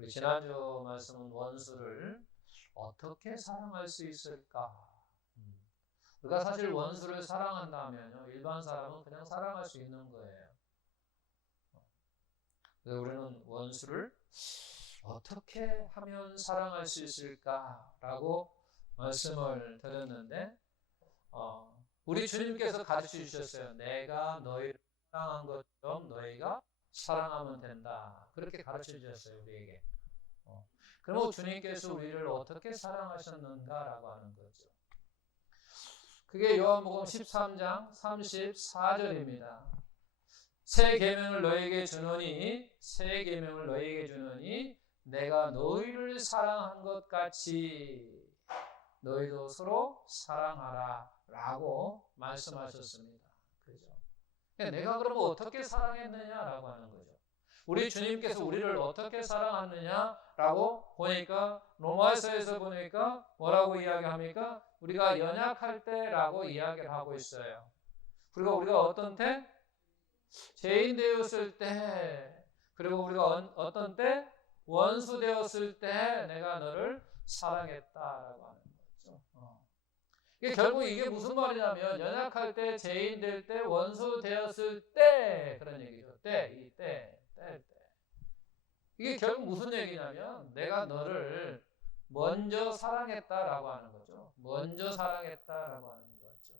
우리 지난주 말씀은 원수를 어떻게 사랑할 수 있을까? 우리가 사실 원수를 사랑한다면요, 일반 사람은 그냥 사랑할 수 있는 거예요. 그래서 우리는 원수를 어떻게 하면 사랑할 수 있을까라고 말씀을 드렸는데, 우리 주님께서 가르쳐 주셨어요. 내가 너희를 사랑한 것처럼 너희가 사랑하면 된다. 그렇게 가르쳐 주셨어요, 우리에게. 그럼 주님께서 우리를 어떻게 사랑하셨는가라고 하는 거죠. 그게 요한복음 13장 34절입니다. 새 계명을 너희에게 주노니 내가 너희를 사랑한 것 같이 너희도 서로 사랑하라 라고 말씀하셨습니다. 그죠? 내가 그럼 어떻게 사랑했느냐라고 하는 거죠. 우리 주님께서 우리를 어떻게 사랑하느냐라고 보니까 로마서에서 보니까 뭐라고 이야기합니까? 우리가 연약할 때라고 이야기를 하고 있어요. 그리고 우리가 어떤 때? 죄인 되었을 때, 그리고 우리가 어떤 때? 원수 되었을 때 내가 너를 사랑했다라고 하는 거죠. 이게 결국 이게 무슨 말이냐면 연약할 때, 죄인 될 때, 원수 되었을 때 그런 얘기죠. 때. 이게 결국 무슨 얘기냐면 내가 너를 먼저 사랑했다라고 하는 거죠. 먼저 사랑했다라고 하는 거죠.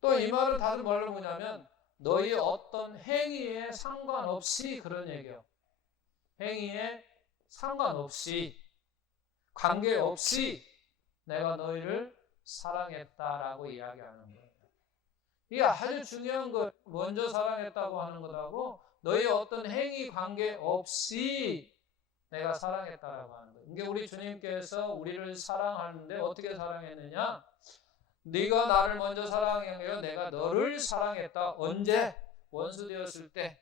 또 이 말은 다른 말로 뭐냐면 너희의 어떤 행위에 상관없이 그런 얘기예요. 행위에 상관없이 관계없이 내가 너희를 사랑했다라고 이야기하는 거예요. 이게 아주 중요한 거. 먼저 사랑했다고 하는 것하고 너희 어떤 행위 관계없이 내가 사랑했다라고 하는 거예요. 이게 우리 주님께서 우리를 사랑하는데 어떻게 사랑했느냐? 네가 나를 먼저 사랑해 내가 너를 사랑했다. 언제? 원수 되었을 때,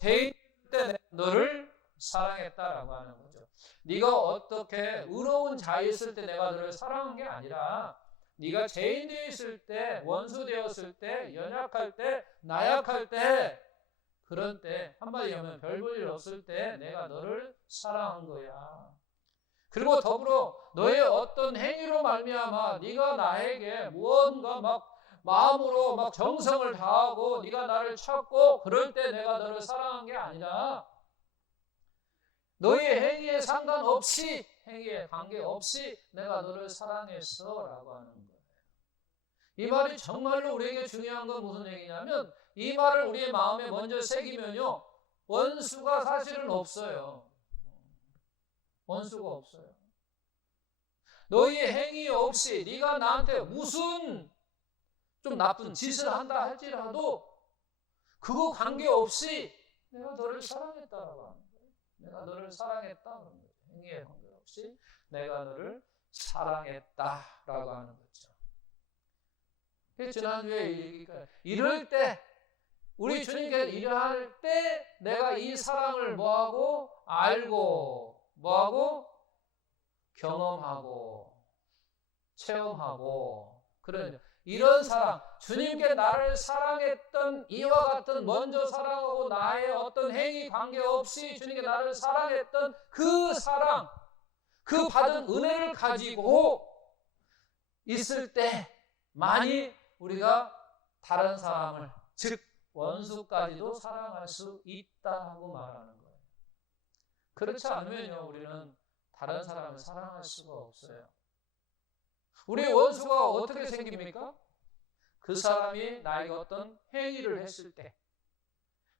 죄인 때 내가 너를 사랑했다라고 하는 거죠. 네가 어떻게 의로운 자였을 때 내가 너를 사랑한 게 아니라 네가 죄인 되었을 때, 원수 되었을 때, 연약할 때, 나약할 때, 그런 때, 한마디 하면 별 볼 일 없을 때 내가 너를 사랑한 거야. 그리고 더불어 너의 어떤 행위로 말미암아 네가 나에게 무언가 막 마음으로 막 정성을 다하고 네가 나를 찾고 그럴 때 내가 너를 사랑한 게 아니라 너의 행위에 상관없이 행위에 관계없이 내가 너를 사랑했어 라고 하는 거예요. 이 말이 정말로 우리에게 중요한 건 무슨 얘기냐면 이 말을 우리의 마음에 먼저 새기면요 원수가 사실은 없어요. 원수가 없어요. 너희의 행위 없이 네가 나한테 무슨 좀 나쁜 짓을 한다 할지라도 그거 관계없이 내가 너를 사랑했다라고 하는 거예요. 내가 너를 사랑했다. 행위에 관계없이 내가 너를 사랑했다라고 하는 거죠. 지난주에 이럴 때 우리 주님께서 일할 때 내가 이 사랑을 뭐하고 알고 뭐하고 경험하고 체험하고 그런 이런 사랑, 주님께 나를 사랑했던 이와 같은 먼저 사랑하고 나의 어떤 행위 관계없이 주님께 나를 사랑했던 그 사랑, 그 받은 은혜를 가지고 있을 때 많이 우리가 다른 사람을, 즉 원수까지도 사랑할 수 있다고 말하는 거예요. 그렇지 않으면요 우리는 다른 사람을 사랑할 수가 없어요. 우리 원수가 어떻게 생깁니까? 그 사람이 나에게 어떤 행위를 했을 때,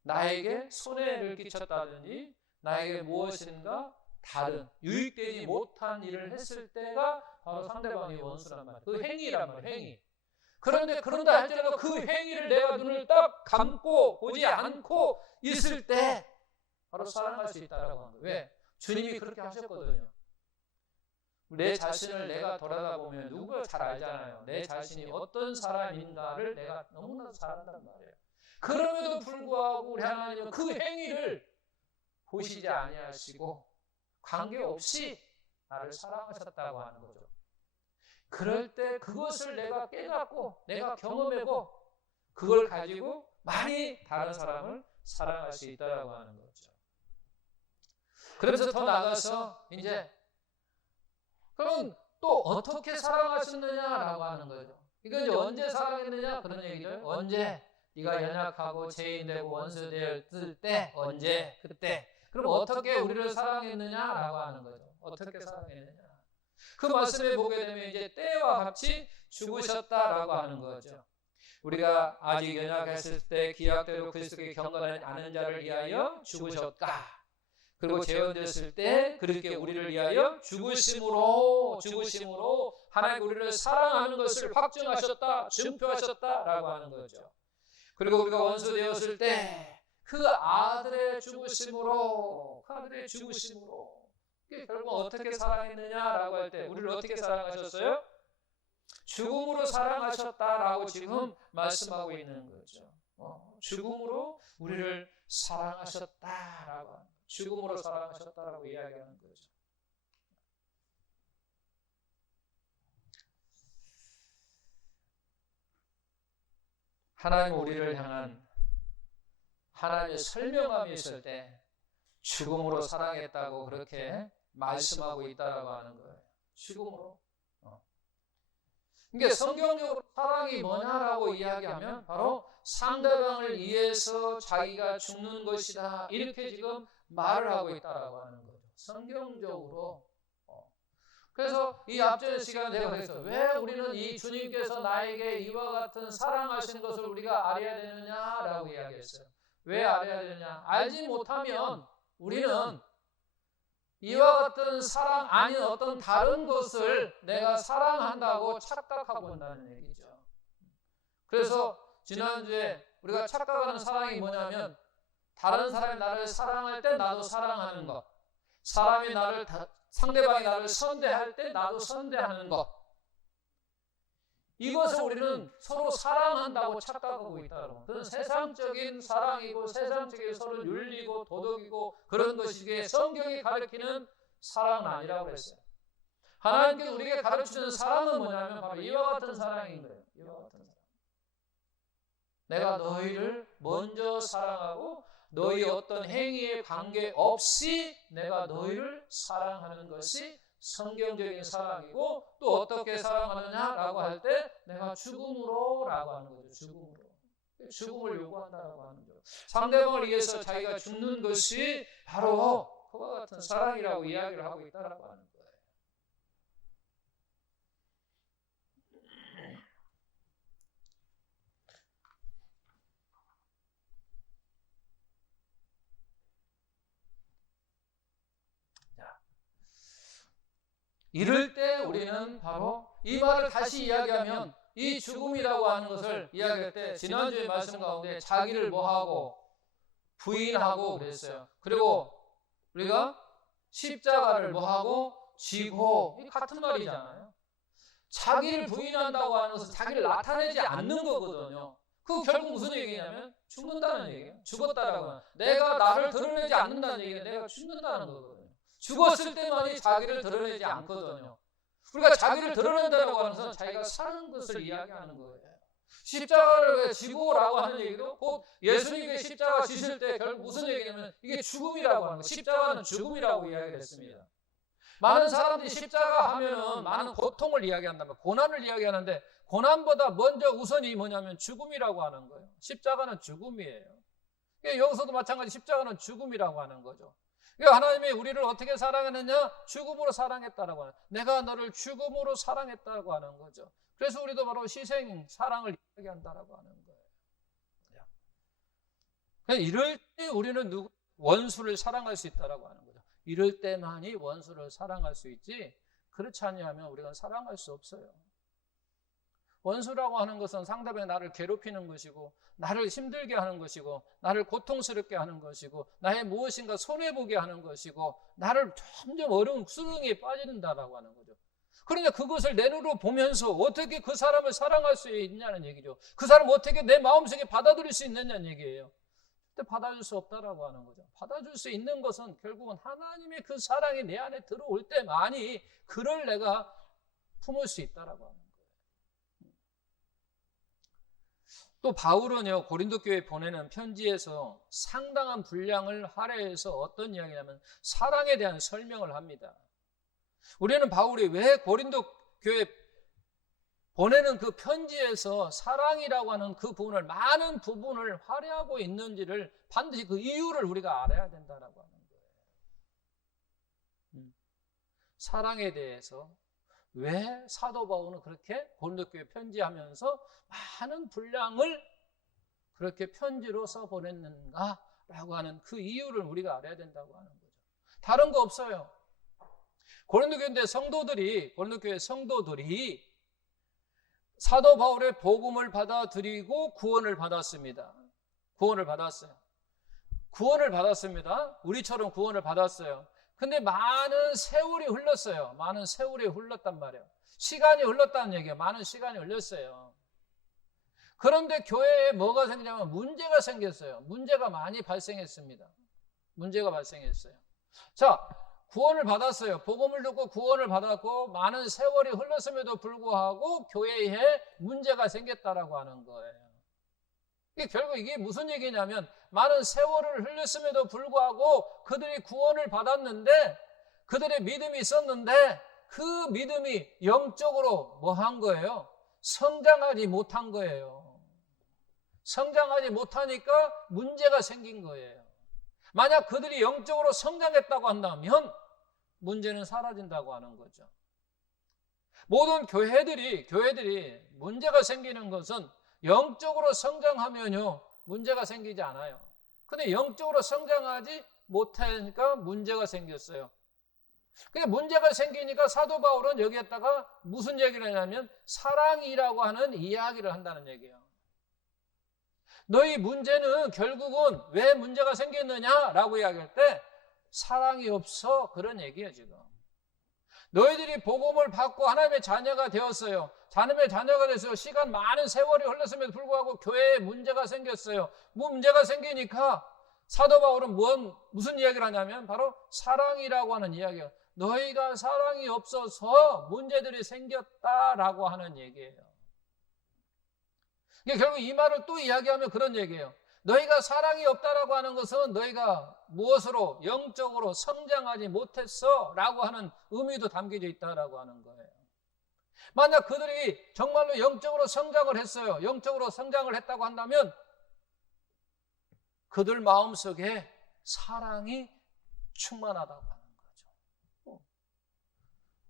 나에게 손해를 끼쳤다든지 나에게 무엇인가 다른 유익되지 못한 일을 했을 때가 바로 상대방의 원수란 말이에요. 그 행위란 말이에요. 행위. 그런다 할지라도 그 행위를 내가 눈을 딱 감고 보지 않고 있을 때 바로 사랑할 수 있다라고 하는 거예요. 왜? 주님이 그렇게 하셨거든요. 내 자신을 내가 돌아다보면 누구가 잘 알잖아요. 내 자신이 어떤 사람인가를 내가 너무나 잘 안단 말이에요. 그럼에도 불구하고 우리 하나님은 그 행위를 보시지 아니하시고 관계없이 나를 사랑하셨다고 하는 거죠. 그럴 때 그것을 내가 깨닫고 내가 경험하고 그걸 가지고 많이 다른 사람을 사랑할 수 있다라고 하는 거죠. 그래서 더 나가서 이제 그럼 또 어떻게 사랑하셨느냐라고 하는 거죠. 이거 이제 언제 사랑했느냐 그런 얘기를 언제 네가 연약하고 죄인 되고 원수 되었을 때 언제 그때 그럼 어떻게 우리를 사랑했느냐라고 하는 거죠. 어떻게 사랑했느냐. 그 말씀에 보게 되면 이제 때와 같이 죽으셨다라고 하는 거죠. 우리가 아직 연약했을 때 기약대로 그리스도께 경건하지 않은 자를 위하여 죽으셨다. 그리고 재현됐을 때 그렇게 우리를 위하여 죽으심으로 하나님 우리를 사랑하는 것을 확증하셨다, 증표하셨다라고 하는 거죠. 그리고 우리가 원수 되었을 때 그 아들의 죽으심으로 결국 어떻게 사랑했느냐라고 할 때 우리를 어떻게 사랑하셨어요? 죽음으로 사랑하셨다라고 지금 말씀하고 있는 거죠. 죽음으로 우리를 사랑하셨다라고 하는 거죠. 죽음으로 사랑하셨다라고 이야기하는 거죠. 하나님 우리를 향한 하나님의 설명함이 있을 때 죽음으로 사랑했다고 그렇게 말씀하고 있다라고 하는 거예요. 죽음으로. 그러니까 성경적으로 사랑이 뭐냐라고 이야기하면 바로 상대방을 위해서 자기가 죽는 것이다. 이렇게 지금 말을 하고 있다라고 하는 거죠. 성경적으로. 그래서 이 앞전 시간에 제가 그랬어요. 왜 우리는 이 주님께서 나에게 이와 같은 사랑하시는 것을 우리가 알아야 되느냐라고 이야기했어요. 왜 알아야 되느냐? 알지 못하면 우리는 이와 같은 사랑 아닌 어떤 다른 것을 내가 사랑한다고 착각하고 온다는 얘기죠. 그래서 지난주에 우리가 착각하는 사랑이 뭐냐면 다른 사람이 나를 사랑할 때 나도 사랑하는 것, 상대방이 나를 선대할 때 나도 선대하는 것, 이것을 우리는 서로 사랑한다고 착각하고 있다고. 그건 세상적인 사랑이고 세상적인 서로 윤리고 도덕이고 그런 것이기에 성경이 가르치는 사랑은 아니라고 했어요. 하나님께서 우리에게 가르치는 사랑은 뭐냐면 바로 이와 같은 사랑인 거예요. 이와 같은 사랑. 내가 너희를 먼저 사랑하고 너희 어떤 행위에 관계없이 내가 너희를 사랑하는 것이 성경적인 사랑이고 또 어떻게 사랑하느냐라고 할 때 내가 죽음으로라고 하는 거죠. 죽음을 요구한다라고 하는 거죠. 상대방을 위해서 자기가 죽는 것이 바로 그와 같은 사랑이라고 이야기를 하고 있다라고 하는 거예요. 이럴 때 우리는 바로 이 말을 다시 이야기하면 이 죽음이라고 하는 것을 이야기할 때 지난주의 말씀 가운데 자기를 뭐하고 부인하고 그랬어요. 그리고 우리가 십자가를 뭐하고 지고 같은 말이잖아요. 자기를 부인한다고 하는 것은 자기를 나타내지 않는 거거든요. 그 결국 무슨 얘기냐면 죽는다는 얘기예요. 죽었다라고 하는 내가 나를 드러내지 않는다는 얘기는 내가 죽는다는 거거든요. 죽었을 때만이 자기를 드러내지 않거든요. 우리가 자기를 드러낸다고 하는 것은 자기가 사는 것을 이야기하는 거예요. 십자가를 지고라고 하는 얘기도 곧 예수님이 십자가 지실 때 결국 무슨 얘기냐면 이게 죽음이라고 하는 거예요. 십자가는 죽음이라고 이야기를 했습니다. 많은 사람들이 십자가 하면은 많은 고통을 이야기한다면 고난을 이야기하는데 고난보다 먼저 우선이 뭐냐면 죽음이라고 하는 거예요. 십자가는 죽음이에요. 여기서도 마찬가지 십자가는 죽음이라고 하는 거죠. 그러니까 하나님이 우리를 어떻게 사랑했느냐? 죽음으로 사랑했다라고 하는. 내가 너를 죽음으로 사랑했다라고 하는 거죠. 그래서 우리도 바로 희생, 사랑을 이야기한다라고 하는 거예요. 그러니까 이럴 때 우리는 원수를 사랑할 수 있다라고 하는 거죠. 이럴 때만이 원수를 사랑할 수 있지. 그렇지 않냐면 우리가 사랑할 수 없어요. 원수라고 하는 것은 상대방이 나를 괴롭히는 것이고 나를 힘들게 하는 것이고 나를 고통스럽게 하는 것이고 나의 무엇인가 손해보게 하는 것이고 나를 점점 어려운 수렁에 빠진다라고 하는 거죠. 그러냐 그것을 내 눈으로 보면서 어떻게 그 사람을 사랑할 수 있냐는 얘기죠. 그 사람을 어떻게 내 마음속에 받아들일 수 있느냐는 얘기예요. 근데 받아줄 수 없다라고 하는 거죠. 받아줄 수 있는 것은 결국은 하나님의 그 사랑이 내 안에 들어올 때만이 그를 내가 품을 수 있다라고 하는 거예요. 또 바울은요, 고린도 교회에 보내는 편지에서 상당한 분량을 할애해서 어떤 이야기냐면 사랑에 대한 설명을 합니다. 우리는 바울이 왜 고린도 교회에 보내는 그 편지에서 사랑이라고 하는 그 부분을, 많은 부분을 할애하고 있는지를 반드시 그 이유를 우리가 알아야 된다라고 하는 거예요. 사랑에 대해서 왜 사도 바울은 그렇게 고린도 교회에 편지하면서 많은 분량을 그렇게 편지로 써 보냈는가라고 하는 그 이유를 우리가 알아야 된다고 하는 거죠. 다른 거 없어요. 고린도 교회 성도들이 사도 바울의 복음을 받아들이고 구원을 받았습니다. 구원을 받았습니다. 우리처럼 구원을 받았어요. 근데 많은 세월이 흘렀어요. 많은 세월이 흘렀단 말이에요. 시간이 흘렀다는 얘기예요. 많은 시간이 흘렀어요. 그런데 교회에 뭐가 생기냐면 문제가 생겼어요. 문제가 많이 발생했습니다. 문제가 발생했어요. 자, 구원을 받았어요. 복음을 듣고 구원을 받았고 많은 세월이 흘렀음에도 불구하고 교회에 문제가 생겼다라고 하는 거예요. 결국 이게 무슨 얘기냐면 많은 세월을 흘렸음에도 불구하고 그들이 구원을 받았는데, 그들의 믿음이 있었는데 그 믿음이 영적으로 뭐 한 거예요? 성장하지 못한 거예요. 성장하지 못하니까 문제가 생긴 거예요. 만약 그들이 영적으로 성장했다고 한다면 문제는 사라진다고 하는 거죠. 모든 교회들이 문제가 생기는 것은 영적으로 성장하면요 문제가 생기지 않아요. 근데 영적으로 성장하지 못하니까 문제가 생겼어요. 근데 문제가 생기니까 사도 바울은 여기에다가 무슨 얘기를 하냐면 사랑이라고 하는 이야기를 한다는 얘기예요. 너희 문제는 결국은 왜 문제가 생겼느냐라고 이야기할 때 사랑이 없어, 그런 얘기예요. 지금 너희들이 복음을 받고 하나님의 자녀가 되었어요. 하나님의 자녀가 돼서 시간 많은 세월이 흘렀음에도 불구하고 교회에 문제가 생겼어요. 문제가 생기니까 사도 바울은 무슨 이야기를 하냐면 바로 사랑이라고 하는 이야기예요. 너희가 사랑이 없어서 문제들이 생겼다라고 하는 얘기예요. 결국 이 말을 또 이야기하면 그런 얘기예요. 너희가 사랑이 없다라고 하는 것은 너희가 무엇으로 영적으로 성장하지 못했어 라고 하는 의미도 담겨져 있다라고 하는 거예요. 만약 그들이 정말로 영적으로 성장을 했어요. 영적으로 성장을 했다고 한다면 그들 마음속에 사랑이 충만하다고 하는 거죠.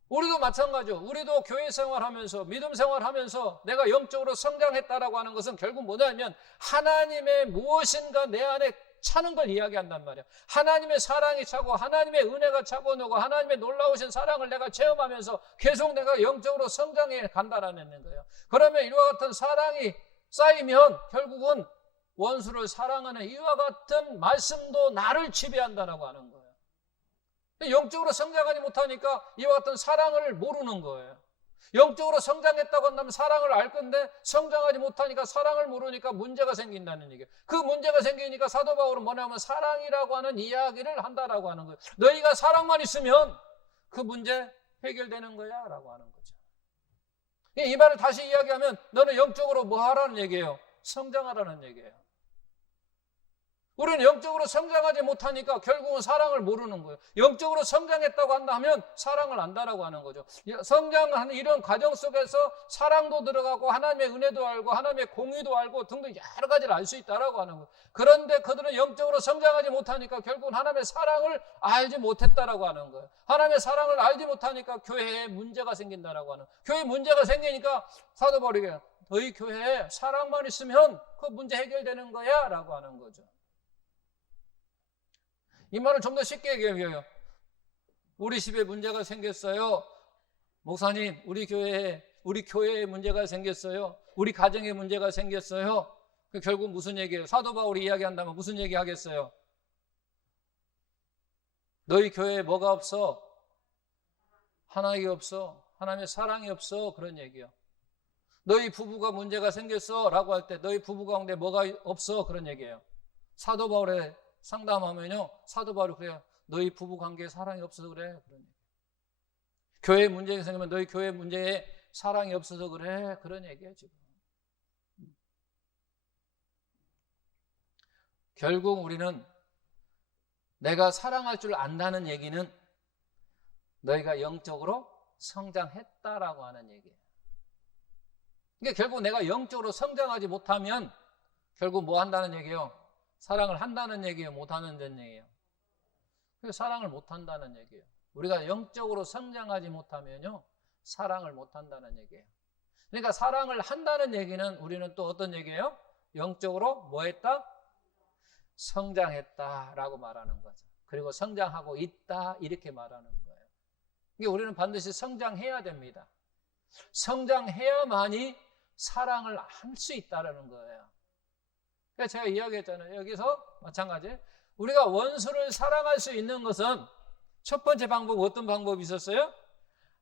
우리도 마찬가지죠. 우리도 교회 생활하면서 믿음 생활하면서 내가 영적으로 성장했다라고 하는 것은 결국 뭐냐면 하나님의 무엇인가 내 안에 차는 걸 이야기한단 말이에요. 하나님의 사랑이 차고 하나님의 은혜가 차고 오고 하나님의 놀라우신 사랑을 내가 체험하면서 계속 내가 영적으로 성장해 간다라는 거예요. 그러면 이와 같은 사랑이 쌓이면 결국은 원수를 사랑하는 이와 같은 말씀도 나를 지배한다라고 하는 거예요. 영적으로 성장하지 못하니까 이와 같은 사랑을 모르는 거예요. 영적으로 성장했다고 한다면 사랑을 알 건데 성장하지 못하니까 사랑을 모르니까 문제가 생긴다는 얘기예요. 그 문제가 생기니까 사도 바울은 뭐냐면 사랑이라고 하는 이야기를 한다라고 하는 거예요. 너희가 사랑만 있으면 그 문제 해결되는 거야 라고 하는 거죠. 이 말을 다시 이야기하면 너는 영적으로 뭐 하라는 얘기예요? 성장하라는 얘기예요. 우리는 영적으로 성장하지 못하니까 결국은 사랑을 모르는 거예요. 영적으로 성장했다고 한다면 사랑을 안다라고 하는 거죠. 성장하는 이런 과정 속에서 사랑도 들어가고 하나님의 은혜도 알고 하나님의 공의도 알고 등등 여러 가지를 알 수 있다라고 하는 거예요. 그런데 그들은 영적으로 성장하지 못하니까 결국은 하나님의 사랑을 알지 못했다라고 하는 거예요. 하나님의 사랑을 알지 못하니까 교회에 문제가 생긴다라고 하는 거예요. 교회에 문제가 생기니까 사도 바울이 너희 교회에 사랑만 있으면 그 문제 해결되는 거야 라고 하는 거죠. 이 말을 좀 더 쉽게 얘기해요. 우리 집에 문제가 생겼어요. 목사님, 우리 교회에 문제가 생겼어요. 우리 가정에 문제가 생겼어요. 결국 무슨 얘기예요? 사도 바울이 이야기한다면 무슨 얘기 하겠어요? 너희 교회에 뭐가 없어? 하나님이 없어. 하나님의 사랑이 없어. 그런 얘기예요. 너희 부부가 문제가 생겼어 라고 할 때 너희 부부 가운데 뭐가 없어? 그런 얘기예요. 사도 바울의 상담하면요, 사도 바울이 그래요. 너희 부부 관계에 사랑이 없어서 그래. 그런 얘기. 교회 문제가 생기면 너희 교회 문제에 사랑이 없어서 그래. 그런 얘기예요, 지금. 결국 우리는 내가 사랑할 줄 안다는 얘기는 너희가 영적으로 성장했다라고 하는 얘기예요. 그러니까 결국 내가 영적으로 성장하지 못하면 결국 뭐 한다는 얘기예요? 사랑을 한다는 얘기예요? 못 하는 얘기예요? 그래서 사랑을 못 한다는 얘기예요. 우리가 영적으로 성장하지 못하면요, 사랑을 못 한다는 얘기예요. 그러니까 사랑을 한다는 얘기는 우리는 또 어떤 얘기예요? 영적으로 뭐 했다? 성장했다라고 말하는 거죠. 그리고 성장하고 있다 이렇게 말하는 거예요. 그러니까 우리는 반드시 성장해야 됩니다. 성장해야만이 사랑을 할 수 있다는 거예요. 그래서 제가 이야기했잖아요. 여기서 마찬가지. 우리가 원수를 사랑할 수 있는 것은 첫 번째 방법 어떤 방법이 있었어요?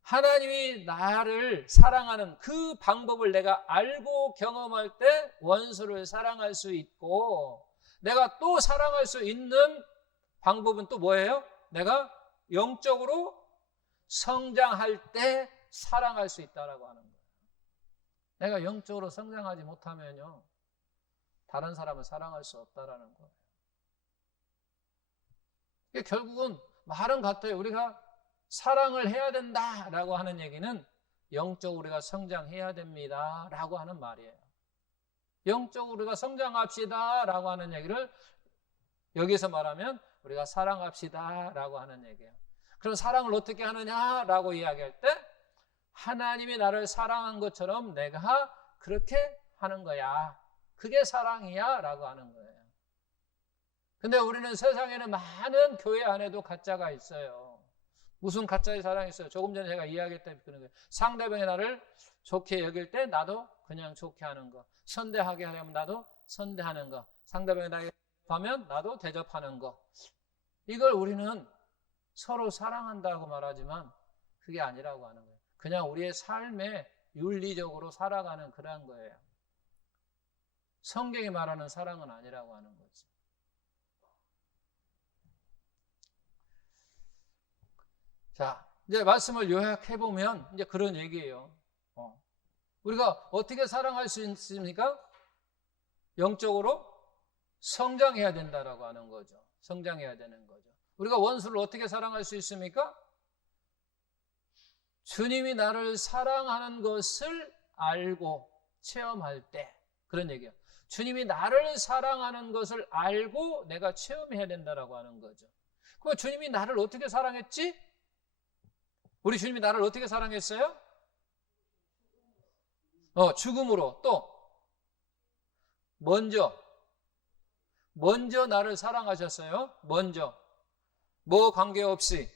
하나님이 나를 사랑하는 그 방법을 내가 알고 경험할 때 원수를 사랑할 수 있고, 내가 또 사랑할 수 있는 방법은 또 뭐예요? 내가 영적으로 성장할 때 사랑할 수 있다라고 하는 거예요. 내가 영적으로 성장하지 못하면요, 다른 사람을 사랑할 수 없다라는 거예요. 결국은 말은 같아요. 우리가 사랑을 해야 된다라고 하는 얘기는 영적으로 우리가 성장해야 됩니다라고 하는 말이에요. 영적으로 우리가 성장합시다라고 하는 얘기를 여기서 말하면 우리가 사랑합시다라고 하는 얘기예요. 그럼 사랑을 어떻게 하느냐라고 이야기할 때 하나님이 나를 사랑한 것처럼 내가 그렇게 하는 거야. 그게 사랑이야 라고 하는 거예요. 근데 우리는 세상에는 많은 교회 안에도 가짜가 있어요. 무슨 가짜의 사랑이 있어요? 조금 전에 제가 이야기했던 그런 거예요. 상대방이 나를 좋게 여길 때 나도 그냥 좋게 하는 거. 선대하게 하려면 나도 선대하는 거. 상대방이 나에게 대접하면 나도 대접하는 거. 이걸 우리는 서로 사랑한다고 말하지만 그게 아니라고 하는 거예요. 그냥 우리의 삶에 윤리적으로 살아가는 그런 거예요. 성경이 말하는 사랑은 아니라고 하는 거지. 자, 이제 말씀을 요약해보면 이제 그런 얘기예요. 우리가 어떻게 사랑할 수 있습니까? 영적으로 성장해야 된다라고 하는 거죠. 성장해야 되는 거죠. 우리가 원수를 어떻게 사랑할 수 있습니까? 주님이 나를 사랑하는 것을 알고 체험할 때, 그런 얘기예요. 주님이 나를 사랑하는 것을 알고 내가 체험해야 된다라고 하는 거죠. 그럼 주님이 나를 어떻게 사랑했지? 우리 주님이 나를 어떻게 사랑했어요? 죽음으로. 또 먼저 나를 사랑하셨어요. 먼저 뭐 관계없이,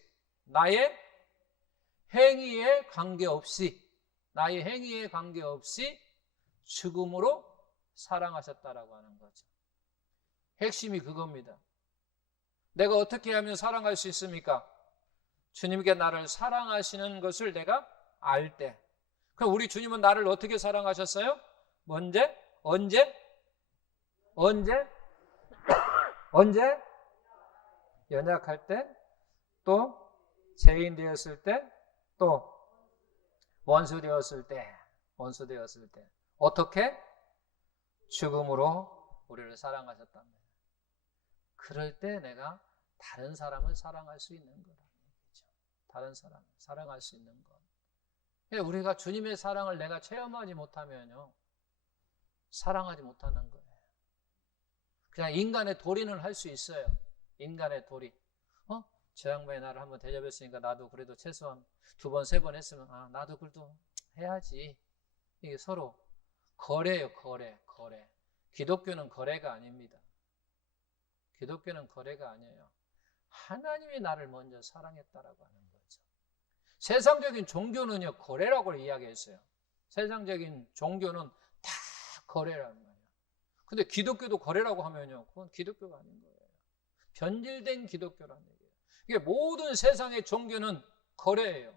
나의 행위에 관계없이, 나의 행위에 관계없이 죽음으로 사랑하셨다라고 하는 거죠. 핵심이 그겁니다. 내가 어떻게 하면 사랑할 수 있습니까? 주님께 나를 사랑하시는 것을 내가 알 때. 그럼 우리 주님은 나를 어떻게 사랑하셨어요? 언제? 연약할 때, 또 죄인 되었을 때, 또 원수 되었을 때. 어떻게? 죽음으로 우리를 사랑하셨답니다. 그럴 때 내가 다른 사람을 사랑할 수 있는 거라는 얘기죠. 다른 사람을 사랑할 수 있는 것. 우리가 주님의 사랑을 내가 체험하지 못하면요, 사랑하지 못하는 거예요. 그냥 인간의 도리는 할 수 있어요. 인간의 도리. 저 양반이 나를 한번 대접했으니까 나도 그래도 최소한 2번, 3번 했으면 나도 그래도 해야지. 이게 서로 거래예요. 거래. 기독교는 거래가 아닙니다. 기독교는 거래가 아니에요. 하나님이 나를 먼저 사랑했다라고 하는 거죠. 세상적인 종교는요, 거래라고 이야기했어요. 세상적인 종교는 다 거래라는 거예요. 근데 기독교도 거래라고 하면요, 그건 기독교가 아닌 거예요. 변질된 기독교라는 얘기예요. 이게 모든 세상의 종교는 거래예요.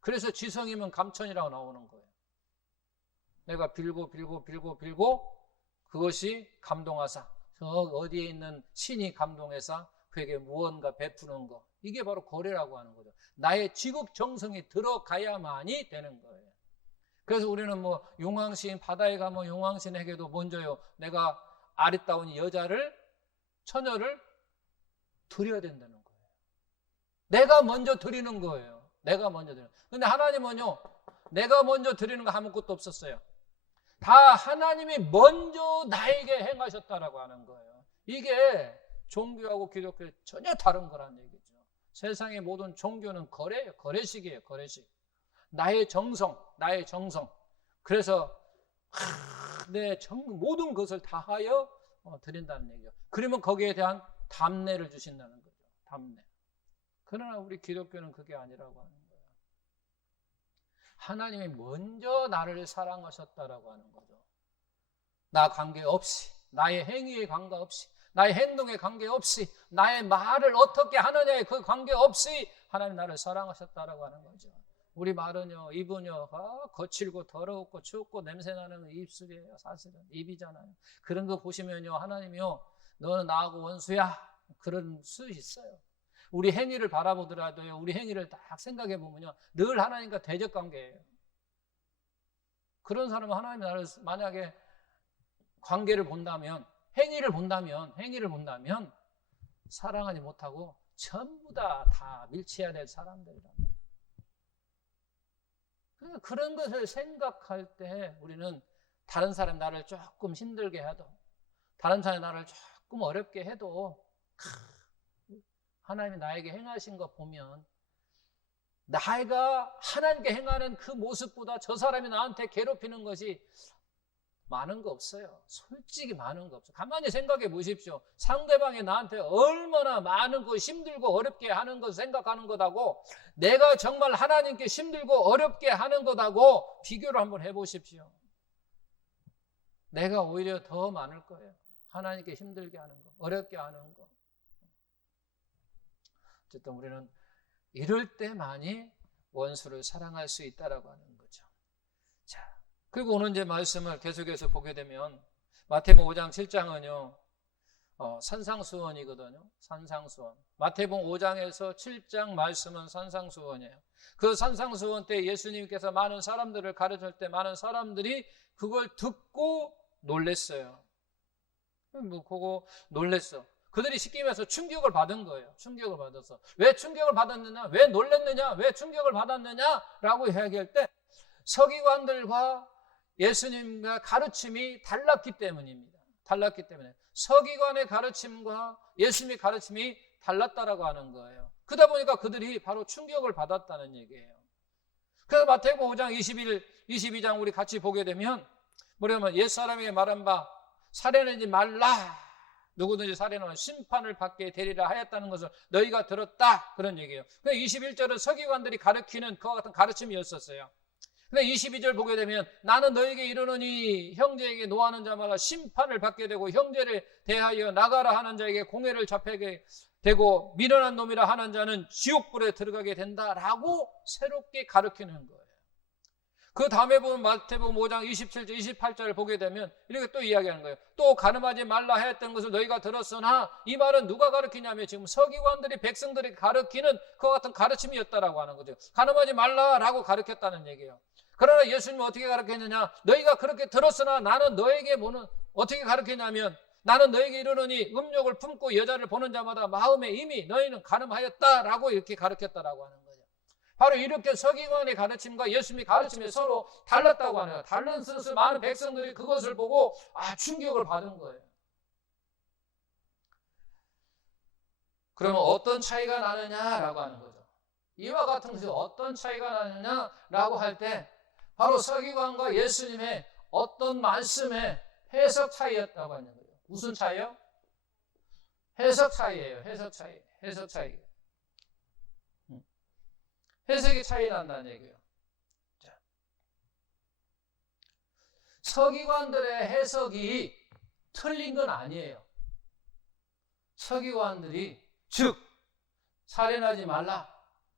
그래서 지성이면 감천이라고 나오는 거예요. 내가 빌고 그것이 감동하사, 저 어디에 있는 신이 감동해서 그에게 무언가 베푸는 거, 이게 바로 거래라고 하는 거죠. 나의 지극정성이 들어가야만이 되는 거예요. 그래서 우리는 뭐 용왕신, 바다에 가면 용왕신에게도 먼저요, 내가 아리따운 여자를, 처녀를 드려야 된다는 거예요. 내가 먼저 드리는 거예요. 내가 먼저 드리는 거예요. 근데 하나님은요, 내가 먼저 드리는 거 아무것도 없었어요. 다 하나님이 먼저 나에게 행하셨다라고 하는 거예요. 이게 종교하고 기독교 전혀 다른 거란 얘기죠. 세상의 모든 종교는 거래예요. 거래식이에요. 거래식. 나의 정성. 그래서 내 모든 것을 다하여 드린다는 얘기죠. 그러면 거기에 대한 답례를 주신다는 거죠. 답례. 그러나 우리 기독교는 그게 아니라고 하는 거예요. 하나님이 먼저 나를 사랑하셨다라고 하는 거죠. 나 관계없이, 나의 행위에 관계없이, 나의 행동에 관계없이, 나의 말을 어떻게 하느냐에 그 관계없이 하나님 나를 사랑하셨다라고 하는 거죠. 우리 말은요, 입은요, 거칠고 더럽고 춥고 냄새나는 입술이에요. 사실은 입이잖아요. 그런 거 보시면요, 하나님이요, 너는 나하고 원수야. 그런 수 있어요. 우리 행위를 바라보더라도요, 우리 행위를 딱 생각해 보면요, 늘 하나님과 대적 관계예요. 그런 사람은 하나님이 나를 만약에 관계를 본다면, 행위를 본다면 사랑하지 못하고 전부 다 밀치해야 될 사람들이란 말이에요. 그러니까 그런 것을 생각할 때 우리는 다른 사람 나를 조금 힘들게 해도, 다른 사람이 나를 조금 어렵게 해도 하나님이 나에게 행하신 거 보면 내가 하나님께 행하는 그 모습보다 저 사람이 나한테 괴롭히는 것이 많은 거 없어요. 솔직히 많은 거 없어요. 가만히 생각해 보십시오. 상대방이 나한테 얼마나 많은 거 힘들고 어렵게 하는 것 생각하는 것하고 내가 정말 하나님께 힘들고 어렵게 하는 것하고 비교를 한번 해보십시오. 내가 오히려 더 많을 거예요. 하나님께 힘들게 하는 거, 어렵게 하는 거. 어쨌든 우리는 이럴 때만이 원수를 사랑할 수 있다라고 하는 거죠. 자, 그리고 오늘 이제 말씀을 계속해서 보게 되면 마태복음 5장 7장은요 산상수원이거든요. 산상수원. 마태복음 5장에서 7장 말씀은 산상수원이에요. 그 산상수원 때 예수님께서 많은 사람들을 가르칠 때 많은 사람들이 그걸 듣고 놀랬어요. 그거 놀랬어. 그들이 쉽게 말해서 충격을 받은 거예요. 충격을 받아서. 왜 충격을 받았느냐? 왜 놀랬느냐? 왜 충격을 받았느냐라고 이야기할 때 서기관들과 예수님과 가르침이 달랐기 때문입니다. 달랐기 때문에 서기관의 가르침과 예수님의 가르침이 달랐다라고 하는 거예요. 그러다 보니까 그들이 바로 충격을 받았다는 얘기예요. 그래서 마태복음 5장 22장 우리 같이 보게 되면 뭐냐면 옛사람에게 말한 바 살인하지 말라. 누구든지 살인하면 심판을 받게 되리라 하였다는 것을 너희가 들었다. 그런 얘기예요. 21절은 서기관들이 가르치는 그와 같은 가르침이었었어요. 근데 22절 보게 되면 나는 너에게 이르노니 형제에게 노하는 자마다 심판을 받게 되고 형제를 대하여 나가라 하는 자에게 공회를 잡히게 되고 미련한 놈이라 하는 자는 지옥불에 들어가게 된다라고 새롭게 가르치는 거예요. 그 다음에 보면 마태복음 5장 27절 28절을 보게 되면 이렇게 또 이야기하는 거예요. 또 가늠하지 말라 하였던 것을 너희가 들었으나 이 말은 누가 가르치냐면 지금 서기관들이 백성들이 가르치는 그와 같은 가르침이었다라고 하는 거죠. 가늠하지 말라라고 가르쳤다는 얘기예요. 그러나 예수님은 어떻게 가르쳤느냐? 너희가 그렇게 들었으나 나는 너에게 어떻게 가르쳤냐면 나는 너에게 이르노니 음욕을 품고 여자를 보는 자마다 마음에 이미 너희는 가늠하였다라고 이렇게 가르쳤다라고 하는 거예요. 바로 이렇게 서기관의 가르침과 예수님의 가르침이 서로 달랐다고 하는 거예요. 다른 뜻을 많은 백성들이 그것을 보고 충격을 받은 거예요. 그러면 어떤 차이가 나느냐라고 하는 거죠. 이와 같은 것이 어떤 차이가 나느냐라고 할 때 바로 서기관과 예수님의 어떤 말씀의 해석 차이였다고 하는 거예요. 무슨 차이요? 해석 차이예요. 해석 차이. 해석이 차이 난다는 얘기예요. 자. 서기관들의 해석이 틀린 건 아니에요. 서기관들이 즉 살인하지 말라,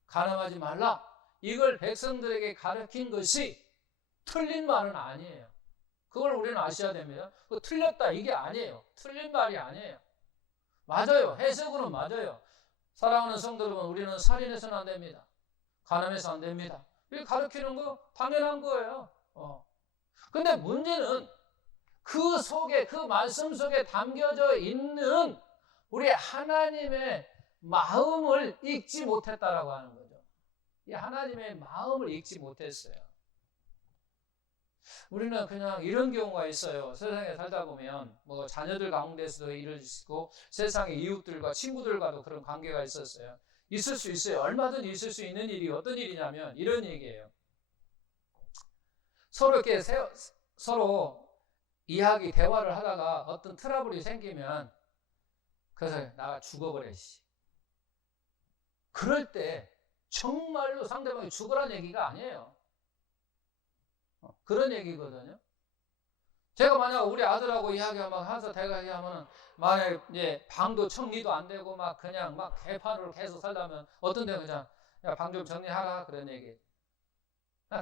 간음하지 말라 이걸 백성들에게 가르친 것이 틀린 말은 아니에요. 그걸 우리는 아셔야 됩니다. 틀렸다 이게 아니에요. 틀린 말이 아니에요. 맞아요. 해석으로는 맞아요. 사랑하는 성도 여러분, 우리는 살인해서는 안 됩니다. 간음해서 안 됩니다. 이렇게 가르치는 거 당연한 거예요. 근데 문제는 그 속에, 그 말씀 속에 담겨져 있는 우리 하나님의 마음을 읽지 못했다라고 하는 거죠. 이 하나님의 마음을 읽지 못했어요. 우리는 그냥 이런 경우가 있어요. 세상에 살다 보면 뭐 자녀들 가운데서도 이루어지고 세상의 이웃들과 친구들과도 그런 관계가 있었어요. 있을 수 있어요. 얼마든지 있을 수 있는 일이 어떤 일이냐면 이런 얘기예요. 서로 이렇게 서로 이야기 대화를 하다가 어떤 트러블이 생기면 그래서 나가 죽어버려. 그럴 때 정말로 상대방이 죽으라는 얘기가 아니에요. 그런 얘기거든요. 제가 만약 우리 아들하고 이야기하면 하면서 대가 얘기하면 만약 이제 방도 정리도 안 되고 막 그냥 막 개판으로 계속 살다면 어떤 데는 그냥 야, 방 좀 정리하라 그런 얘기.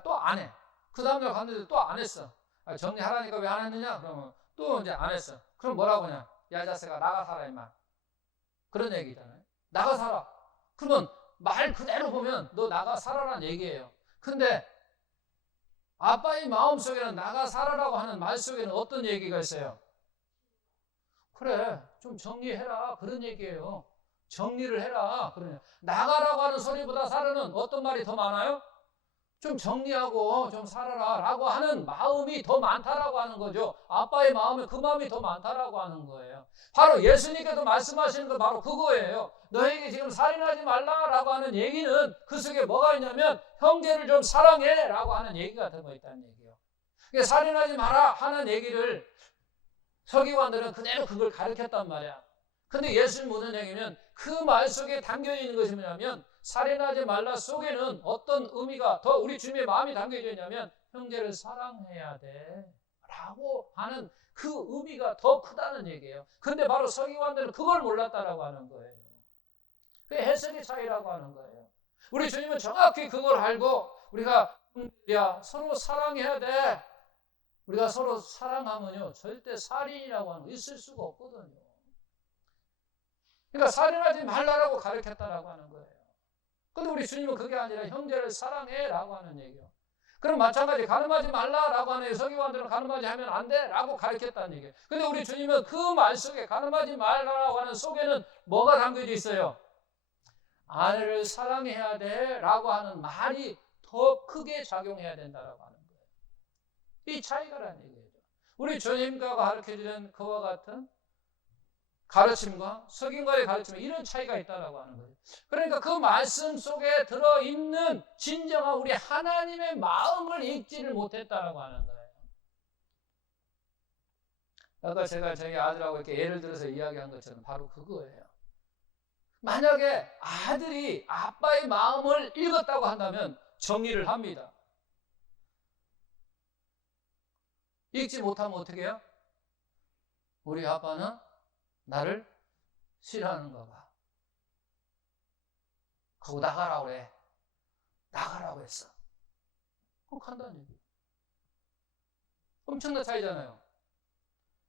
또 안 해. 그 다음날 갔는데 또 안 했어. 정리하라니까 왜 안 했느냐? 그러면 또 이제 안 했어. 그럼 뭐라고 하냐? 야, 이 자식아, 나가 살아, 임마. 그런 얘기잖아요. 나가 살아. 그러면 말 그대로 보면 너 나가 살아라는 얘기예요. 근데 아빠의 마음속에는 나가 살아라고 하는 말 속에는 어떤 얘기가 있어요? 그래, 좀 정리해라. 그런 얘기예요. 정리를 해라. 그러냐. 나가라고 하는 소리보다 살아는 어떤 말이 더 많아요? 좀 정리하고 좀 살아라 라고 하는 마음이 더 많다라고 하는 거죠. 아빠의 마음에 그 마음이 더 많다라고 하는 거예요. 바로 예수님께서 말씀하시는 거 바로 그거예요. 너에게 지금 살인하지 말라라고 하는 얘기는 그 속에 뭐가 있냐면 형제를 좀 사랑해 라고 하는 얘기가 들어있다는 얘기예요. 그러니까 살인하지 마라 하는 얘기를 서기관들은 그대로 그걸 가르쳤단 말이야. 근데 예수님 무슨 얘기면 그 말 속에 담겨 있는 것이 뭐냐면 살인하지 말라 속에는 어떤 의미가 더 우리 주님의 마음이 담겨져 있냐면 형제를 사랑해야 돼 라고 하는 그 의미가 더 크다는 얘기예요. 근데 바로 서기관들은 그걸 몰랐다라고 하는 거예요. 그게 해석의 차이라고 하는 거예요. 우리 주님은 정확히 그걸 알고 우리가 야 서로 사랑해야 돼. 우리가 서로 사랑하면요 절대 살인이라고 하는 거 있을 수가 없거든요. 그러니까 살인하지 말라라고 가르쳤다라고 하는 거예요. 근데 우리 주님은 그게 아니라 형제를 사랑해라고 하는 얘기예요. 그럼 마찬가지 가늠하지 말라라고 하는 서기관들은 가늠하지 하면 안 돼라고 가르쳤다는 얘기예요. 근데 우리 주님은 그 말 속에 가늠하지 말라라고 하는 속에는 뭐가 담겨져 있어요? 아내를 사랑해야 돼라고 하는 말이 더 크게 작용해야 된다라고 하는 거예요. 이 차이가라는 얘기죠. 우리 주님과 가르쳐주는 그와 같은 가르침과 석인과의 가르침에 이런 차이가 있다라고 하는 거예요. 그러니까 그 말씀 속에 들어있는 진정한 우리 하나님의 마음을 읽지를 못했다라고 하는 거예요. 아까 제가 저희 아들하고 이렇게 예를 들어서 이야기한 것처럼 바로 그거예요. 만약에 아들이 아빠의 마음을 읽었다고 한다면 정리를 합니다. 읽지 못하면 어떻게 해요? 우리 아빠는 나를 싫어하는가 봐. 그거 나가라고 그래. 나가라고 했어. 그렇게 한다는 얘기예요. 엄청난 차이잖아요.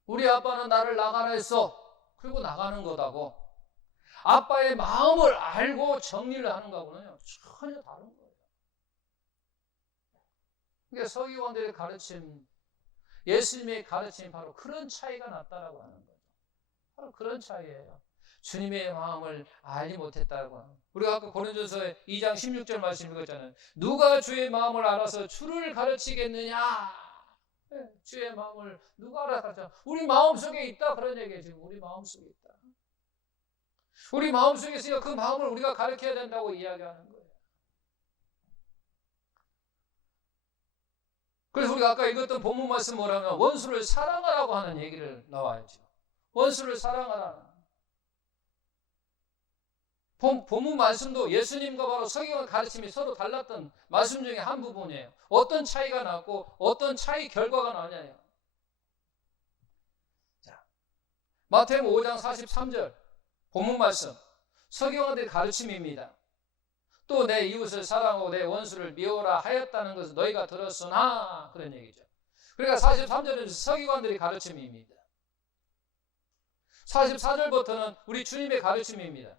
우리 아빠는 나를 나가라 했어. 그리고 나가는 거다고. 아빠의 마음을 알고 정리를 하는 거하고는요 전혀 다른 거예요. 그러니까 서기관들의 가르침, 예수님의 가르침이 바로 그런 차이가 났다라고 하는 거예요. 바로 그런 차이예요. 주님의 마음을 알지 못했다고. 우리가 아까 고린도전서 2장 16절 말씀 읽었잖아요. 누가 주의 마음을 알아서 주를 가르치겠느냐? 주의 마음을 누가 알아서 우리 마음속에 있다 그런 얘기예요. 지금 우리 마음속에 있다. 우리 마음속에 있으니까 그 마음을 우리가 가르쳐야 된다고 이야기하는 거예요. 그래서 우리가 아까 읽었던 본문 말씀 뭐라면 원수를 사랑하라고 하는 얘기를 나와야죠. 원수를 사랑하라. 본문 말씀도 예수님과 바로 서기관 가르침이 서로 달랐던 말씀 중에 한 부분이에요. 어떤 차이가 났고 어떤 차이 결과가 나냐요. 자, 마태복음 5장 43절 본문 말씀 서기관들의 가르침입니다. 또 내 이웃을 사랑하고 내 원수를 미워라 하였다는 것을 너희가 들었으나 그런 얘기죠. 그러니까 43절은 서기관들의 가르침입니다. 44절부터는 우리 주님의 가르침입니다.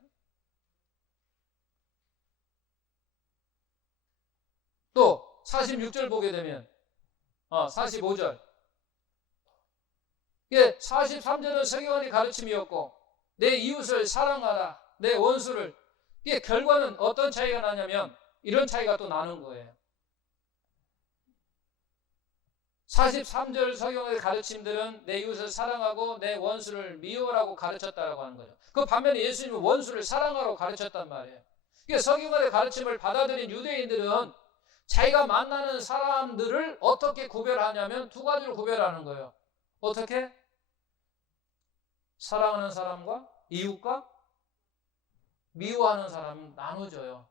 또 46절 보게 되면 45절 이게 43절은 서기관의 가르침이었고 내 이웃을 사랑하라, 내 원수를. 이게 결과는 어떤 차이가 나냐면 이런 차이가 또 나는 거예요. 43절 서기관의 가르침들은 내 이웃을 사랑하고 내 원수를 미워라고 가르쳤다라고 하는 거죠. 그 반면에 예수님은 원수를 사랑하라고 가르쳤단 말이에요. 이게 서기관의 가르침을 받아들인 유대인들은 자기가 만나는 사람들을 어떻게 구별하냐면 두 가지로 구별하는 거예요. 어떻게? 사랑하는 사람과 이웃과 미워하는 사람은 나눠줘요.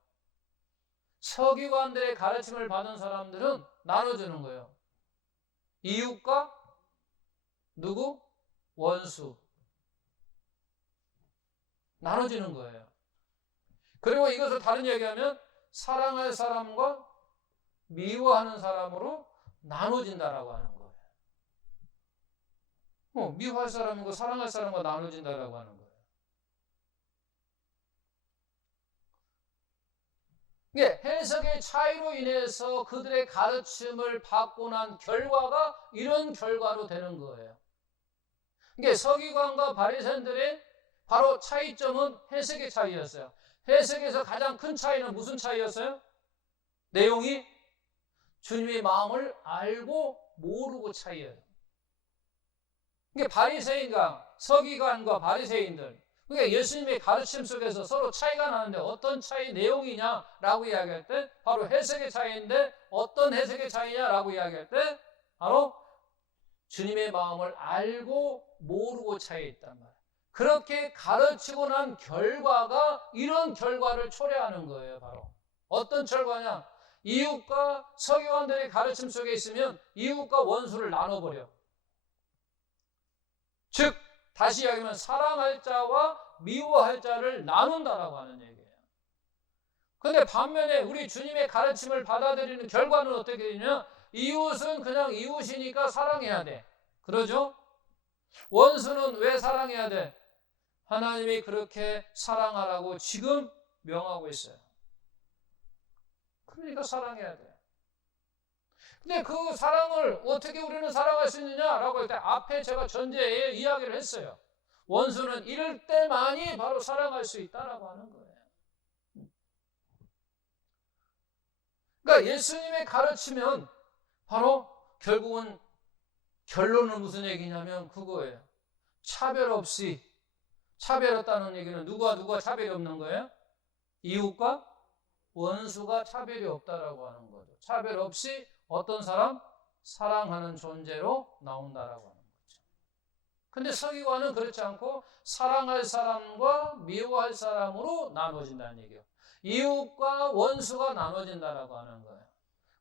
서기관들의 가르침을 받은 사람들은 나눠주는 거예요. 이웃과 누구? 원수. 나눠주는 거예요. 그리고 이것을 다른 얘기하면 사랑할 사람과 미워하는 사람으로 나눠진다라고 하는 거예요. 미워할 사람과 사랑할 사람과 나눠진다라고 하는 거예요. 이게 해석의 차이로 인해서 그들의 가르침을 받고 난 결과가 이런 결과로 되는 거예요. 이게 서기관과 바리새인들의 바로 차이점은 해석의 차이였어요. 해석에서 가장 큰 차이는 무슨 차이였어요? 내용이 주님의 마음을 알고 모르고 차이예요. 이게 바리새인과 서기관과 바리새인들, 그러니까 예수님의 가르침 속에서 서로 차이가 나는데 어떤 차이 내용이냐라고 이야기할 때 바로 해석의 차이인데 어떤 해석의 차이냐라고 이야기할 때 바로 주님의 마음을 알고 모르고 차이에 있단 말이에요. 그렇게 가르치고 난 결과가 이런 결과를 초래하는 거예요. 바로 어떤 결과냐? 이웃과 서기관들의 가르침 속에 있으면 이웃과 원수를 나눠버려. 즉 다시 이야기하면 사랑할 자와 미워할 자를 나눈다라고 하는 얘기예요. 그런데 반면에 우리 주님의 가르침을 받아들이는 결과는 어떻게 되냐? 이웃은 그냥 이웃이니까 사랑해야 돼. 그러죠? 원수는 왜 사랑해야 돼? 하나님이 그렇게 사랑하라고 지금 명하고 있어요. 그러니까 사랑해야 돼. 근데 그 사랑을 어떻게 우리는 사랑할 수 있느냐라고 할 때 앞에 제가 전제에 이야기를 했어요. 원수는 이럴 때만이 바로 사랑할 수 있다라고 하는 거예요. 그러니까 예수님의 가르치면 바로 결국은 결론은 무슨 얘기냐면 그거예요. 차별 없이, 차별했다는 얘기는 누가 차별이 없는 거예요? 이웃과 원수가 차별이 없다라고 하는 거죠. 차별 없이 어떤 사람? 사랑하는 존재로 나온다라고 하는 거죠. 근데 서기관은 그렇지 않고 사랑할 사람과 미워할 사람으로 나눠진다는 얘기예요. 이웃과 원수가 나눠진다라고 하는 거예요.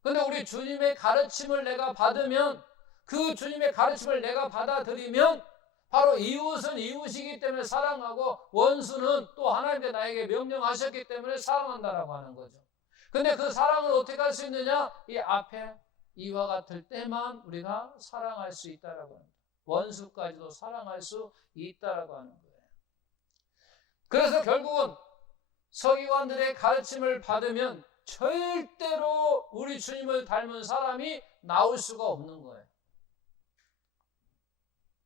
근데 우리 주님의 가르침을 내가 받으면, 그 주님의 가르침을 내가 받아들이면 바로 이웃은 이웃이기 때문에 사랑하고 원수는 또 하나님께 나에게 명령하셨기 때문에 사랑한다라고 하는 거죠. 근데 그 사랑을 어떻게 할 수 있느냐? 이 앞에 이와 같을 때만 우리가 사랑할 수 있다라고 합니다. 원수까지도 사랑할 수 있다라고 하는 거예요. 그래서 결국은 서기관들의 가르침을 받으면 절대로 우리 주님을 닮은 사람이 나올 수가 없는 거예요.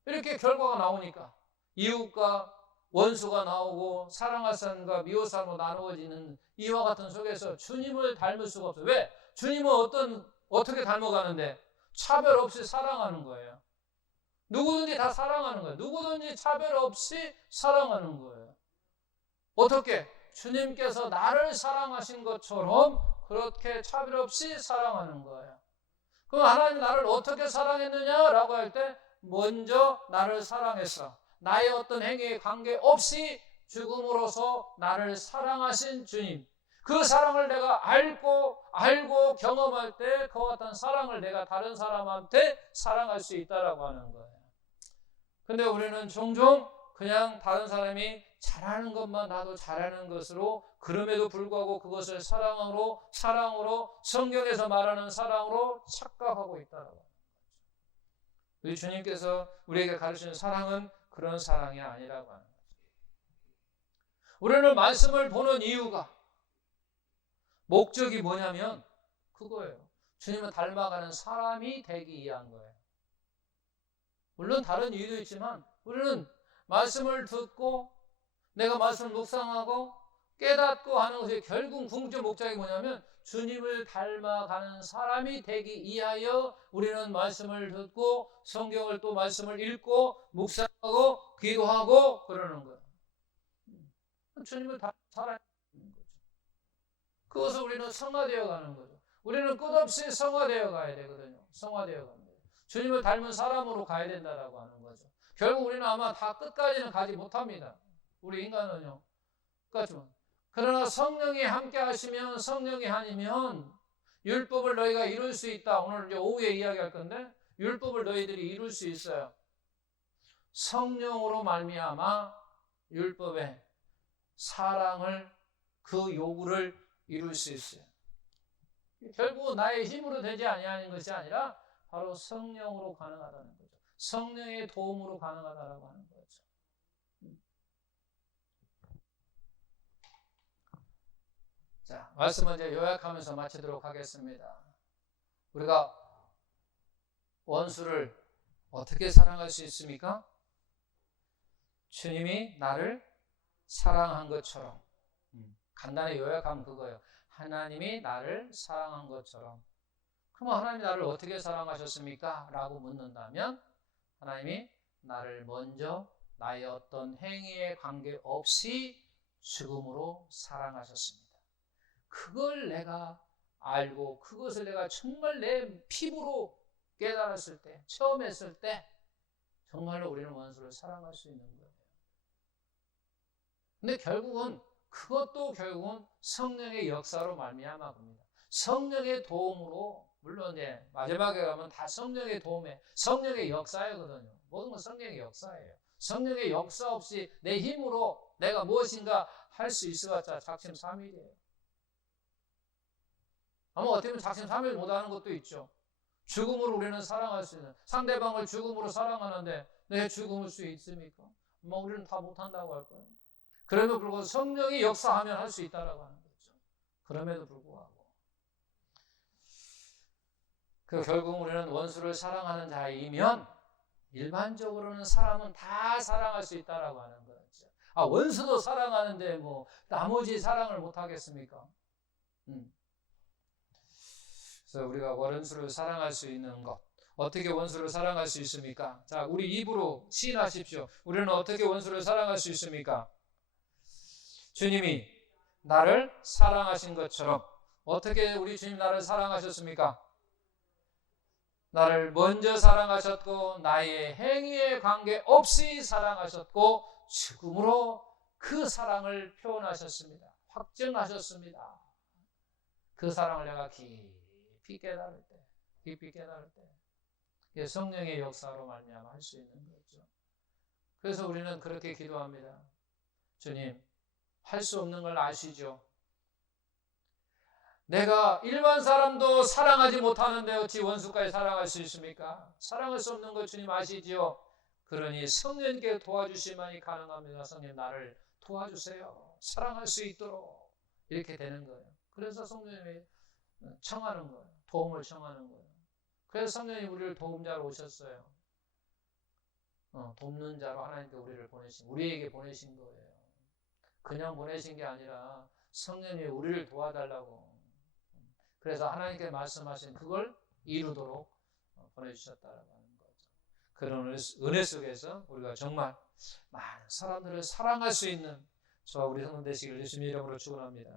이렇게 결과가 나오니까 이웃과 원수가 나오고 사랑할 사람과 미워할 사람으로 나누어지는 이와 같은 속에서 주님을 닮을 수가 없어요. 왜? 주님은 어떻게 닮아가는데? 차별 없이 사랑하는 거예요. 누구든지 다 사랑하는 거예요. 누구든지 차별 없이 사랑하는 거예요. 어떻게? 주님께서 나를 사랑하신 것처럼 그렇게 차별 없이 사랑하는 거예요. 그럼 하나님 나를 어떻게 사랑했느냐라고 할 때 먼저 나를 사랑했어. 나의 어떤 행위에 관계없이 죽음으로써 나를 사랑하신 주님. 그 사랑을 내가 알고 경험할 때 그와 같은 사랑을 내가 다른 사람한테 사랑할 수 있다라고 하는 거예요. 근데 우리는 종종 그냥 다른 사람이 잘하는 것만 나도 잘하는 것으로, 그럼에도 불구하고 그것을 사랑으로 성경에서 말하는 사랑으로 착각하고 있다라고 하는 거죠. 우리 주님께서 우리에게 가르치는 사랑은 그런 사랑이 아니라고 하는 거죠. 우리는 말씀을 보는 이유가, 목적이 뭐냐면 그거예요. 주님을 닮아가는 사람이 되기 위한 거예요. 물론 다른 이유도 있지만 우리는 말씀을 듣고 내가 말씀을 묵상하고 깨닫고 하는 것이 결국 궁극적 목적이 뭐냐면 주님을 닮아가는 사람이 되기 위하여 우리는 말씀을 듣고 성경을 또 말씀을 읽고 묵상하고 기도하고 그러는 거예요. 주님을 닮은 사람이 되는 거죠. 그것을 우리는 성화되어 가는 거죠. 우리는 끝없이 성화되어 가야 되거든요. 성화되어 가는 거예요. 주님을 닮은 사람으로 가야 된다라고 하는 거죠. 결국 우리는 아마 다 끝까지는 가지 못합니다. 우리 인간은요. 그렇지만 그러나 성령이 함께 하시면, 성령이 아니면 율법을 너희가 이룰 수 있다. 오늘 이제 오후에 이야기할 건데 율법을 너희들이 이룰 수 있어요. 성령으로 말미암아 율법의 사랑을, 그 요구를 이룰 수 있어요. 결국 나의 힘으로 되지 아니하는 것이 아니라 바로 성령으로 가능하다는 거죠. 성령의 도움으로 가능하다라고 하는 거죠. 자, 말씀을 이제 요약하면서 마치도록 하겠습니다. 우리가 원수를 어떻게 사랑할 수 있습니까? 주님이 나를 사랑한 것처럼. 간단히 요약하면 그거예요. 하나님이 나를 사랑한 것처럼. 그럼 하나님이 나를 어떻게 사랑하셨습니까? 라고 묻는다면 하나님이 나를 먼저 나의 어떤 행위에 관계없이 죽음으로 사랑하셨습니다. 그걸 내가 알고 그것을 내가 정말 내 피부로 깨달았을 때, 처음 했을 때 정말로 우리는 원수를 사랑할 수 있는 거예요. 근데 결국은 그것도 결국은 성령의 역사로 말미암아 겁니다. 성령의 도움으로, 물론 마지막에 가면 다 성령의 도움에, 성령의 역사이거든요. 모든 건 성령의 역사예요. 성령의 역사 없이 내 힘으로 내가 무엇인가 할 수 있어봤자 작심삼일이에요. 아마 어떻게 보면 작심삼일 못하는 것도 있죠. 죽음으로 우리는 사랑할 수 있는, 상대방을 죽음으로 사랑하는데 내 죽음일 수 있습니까? 우리는 다 못한다고 할 거예요. 그럼에도 불구하고 성령이 역사하면 할 수 있다라고 하는 거죠. 그럼에도 불구하고 결국 우리는 원수를 사랑하는 자이면 일반적으로는 사람은 다 사랑할 수 있다라고 하는 거죠. 원수도 사랑하는데 나머지 사랑을 못 하겠습니까? 그래서 우리가 원수를 사랑할 수 있는 것, 어떻게 원수를 사랑할 수 있습니까? 자, 우리 입으로 시인하십시오. 우리는 어떻게 원수를 사랑할 수 있습니까? 주님이 나를 사랑하신 것처럼. 어떻게 우리 주님 나를 사랑하셨습니까? 나를 먼저 사랑하셨고 나의 행위에 관계없이 사랑하셨고 죽음으로 그 사랑을 표현하셨습니다. 확증하셨습니다. 그 사랑을 내가 깊이 깨달을 때 성령의 역사로 말미암아 할 수 있는 거죠. 그래서 우리는 그렇게 기도합니다. 주님, 할 수 없는 걸 아시죠? 내가 일반 사람도 사랑하지 못하는데 어찌 원수까지 사랑할 수 있습니까? 사랑할 수 없는 걸 주님 아시지요? 그러니 성령님께 도와주시만이 가능합니다. 성령 나를 도와주세요. 사랑할 수 있도록. 이렇게 되는 거예요. 그래서 성령님이 청하는 거예요. 도움을 청하는 거예요. 그래서 성령이 우리를 도움자로 오셨어요. 돕는 자로 하나님께 우리에게 보내신 거예요. 그냥 보내신 게 아니라 성령이 우리를 도와달라고. 그래서 하나님께 말씀하신 그걸 이루도록 보내주셨다라고 하는 거죠. 그런 은혜 속에서 우리가 정말 많은 사람들을 사랑할 수 있는 저와 우리 성도 되시기를 예수님 이름으로 축원합니다.